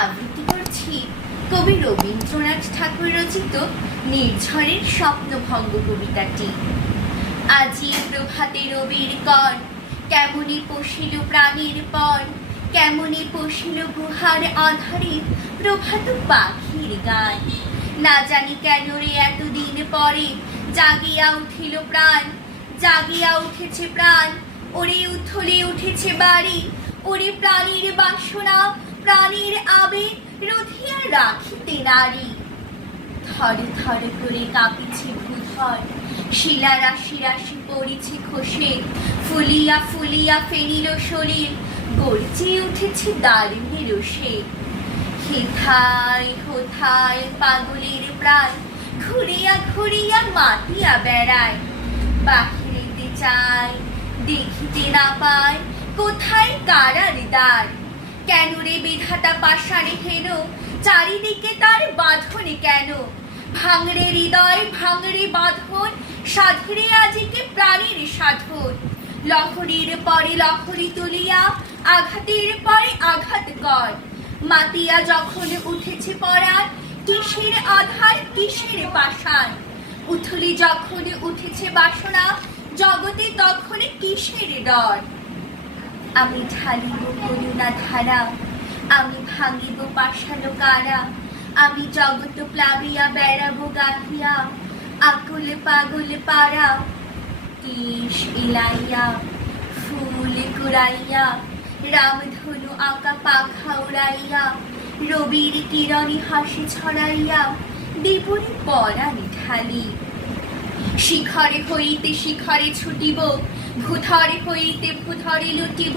আবৃত্তি করছি। কবি রবীন্দ্রনাথ ঠাকুর রচিত নির্ঝরের স্বপ্নভঙ্গ কবিতাটি। আজি প্রভাতে রবির কর কেমনি পশিল প্রাণীর পর কেমনি পশিল গুহার আধারে প্রভাত পাখির গান। না জানি কেন রে এতদিন পরে জাগিয়া উঠিল প্রাণ, জাগিয়া উঠেছে প্রাণ, ওরে উথলে উঠেছে বাড়ি, ওরে প্রাণীর বাসনা রথিয়া রাখিতে নারী থরে থরে করে কাঁপিছে ভূধর। শিলা রাশি রাশি পড়িছে খসে। ফুলিয়া ফুলিয়া ফেনিল শরীর। গর্জে উঠেছে দারুণে রসে। হেথায় হোথায় পাগলের প্রাণ ঘুরিয়া ঘুরিয়া মাতিয়া বেড়ায়। বাহিরেতে চায় দেখিতে না পায় কোথায় কারার দ্বার? কেন রে বিধাতা পাষাণে হেন? চারিদিকে তার বাঁধনে কেন? ভাঙড়ে হৃদয়, ভাঙড়ে বাঁধন, সাধরে আজিকে প্রাণীর সাধন। লহরীর পরে লহরী তুলিয়া, আঘাতের পরে আঘাত কর। মাতিয়া যখন উঠেছে পরাণ, কিসের আধার, কিসের পাষাণ? উথলি যখন উঠেছে বাসনা, জগতে তখন কিসের ডর? আমি ঢালিব করুণা ধারা আমি ভাঙিব পাশানো কারা? আমি জগত প্লাবিয়া, বেড়াবো গাহিয়া, আকুল পাগলে পাড়া। কেশ ইলাইয়া, ফুল কুড়াইয়া রামধনু আঁকা পাখা উড়াইয়া, রবির কিরণী হাসি ছড়াইয়া দেবরে পরাণী ঢালি। শিখরে হইতে শিখরে ছুটিব, ভূধরে হইতে ভূধরে লুটিব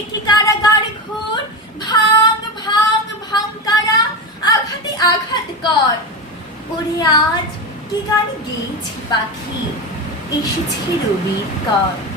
একটি কারাগার ঘোর। ভাগ ভাগ ভাঙ কারা? আঘাতে আঘাত কর। ওরে আজ কি গান গেয়েছি পাখি? এসেছে রবির কর।